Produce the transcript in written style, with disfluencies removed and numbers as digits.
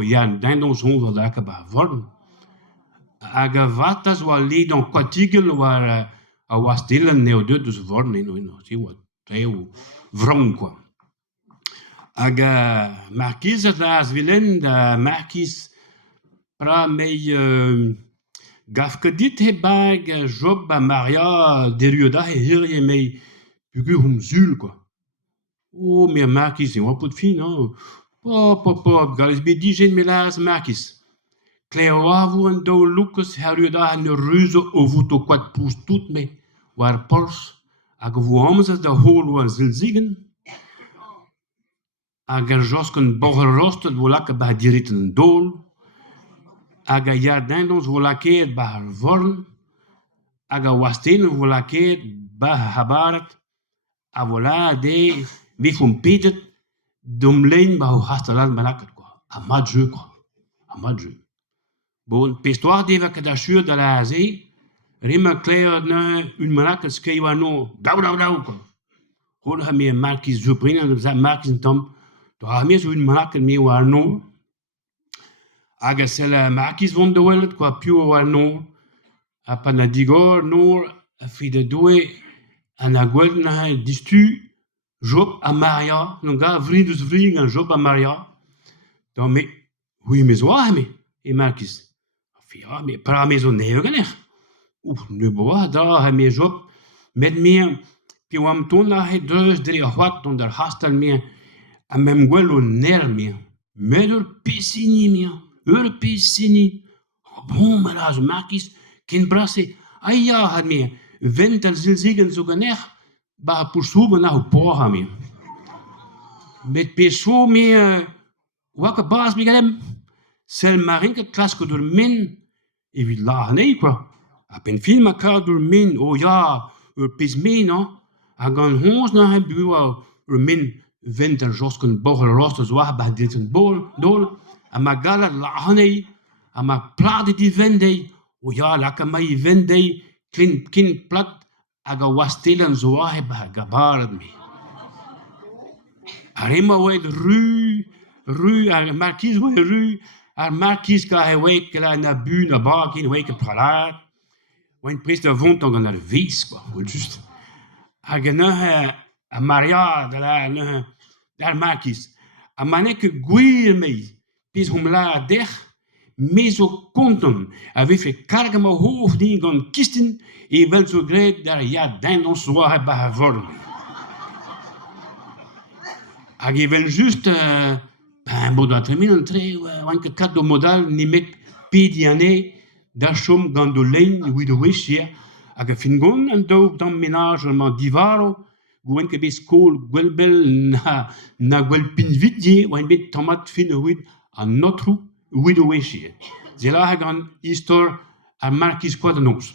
ja dindons hon da ka ba vorn. Hag a vatas oa led an kwatigel oa a oa stelen neo deud eus vorn eno, si oa treo vrong, quoi. Hag markiz da zvilen da markiz pra mei gaf ket dit he bag job a Maria derioda he hirie mei pugur zul, quoi. O, me markiz, e oa pot fin, pop, galez bet dijen me laz markiz. Kleo avou an do lukas herioda an reuzo o vout o kwad pouce tout me war pors hag vo amzas da hol oa zilzigen hag ar josken bogel rostet vo lak ba dirit an dol hag a ya dindons vo laket ba ar vorn hag a wasten vo laket ba habarat a vo la de vi fon petet dom lein ba o hastalat malaket, quoi. A mat jeu, quoi. A mat jeu. Bon, pestoir deva ket a chur da la ze, rima kleod na un malaket skreiv no daou, quoi. Hol ha me markiz zo prin an za markiz tom, to ha me zo un malaket me war no. Hag a sel markiz vont de welet, quoi, piou war no. A pan a digor no a fide doe an a gweld na distu job a Maria, non ga vridus vrig an job a Maria. Dan me, oui me zo a me, e markiz. Ja, me pra me zo neogener. Oef, ne boa da ha me job met me pi oam ton la he deus dre a c'hoat don der hastal me a mem gwell o ner me. Met ur pesini me, ur pesini. Bon, ma la zo markiz ken brase. Aia ha me vent al zilzigen zo gener ba pour souben na o por ha me. Met peso me oa ka bas me galem. Sel marinket klaske dur min evit la nei, quoi. A pen film a kar dur min, o ja, ur pez min, hag an hons na he bu ur min vent ar josken bogel rost zo a ba dit an dol, a ma galat la nei, a ma plade di vendei, o ja, la ka mai vendei, kin plat hag a wastelen zo a he ba gabaret me. A rema oed ru, ar markiz oed ru, ar markiz ka he oed ke la na bu na bakin oed ke pralat, oed prest a vont an ar vis, quoi, oed just. Hag a Maria da la ar markiz. A manek gwir mei, pez hom la der, me zo konton, a vefe karg ma hof din gant kistin, e vel zo gret dar ya dindons zo a ba vorn. Hag e vel just, bod a tremin an tre, oan ket kat do modal, ni met pedi ane, da chom gant do lein, ouid o wechir, hag a fin gon an daoub dan menaj an ma divaro, gwen ket bez skol gwelbel na gwel pinvidie, oan bet tamat fin ouid an notrou, ouid o wechir. Zela hag an Istor ar markiz kwad an oz.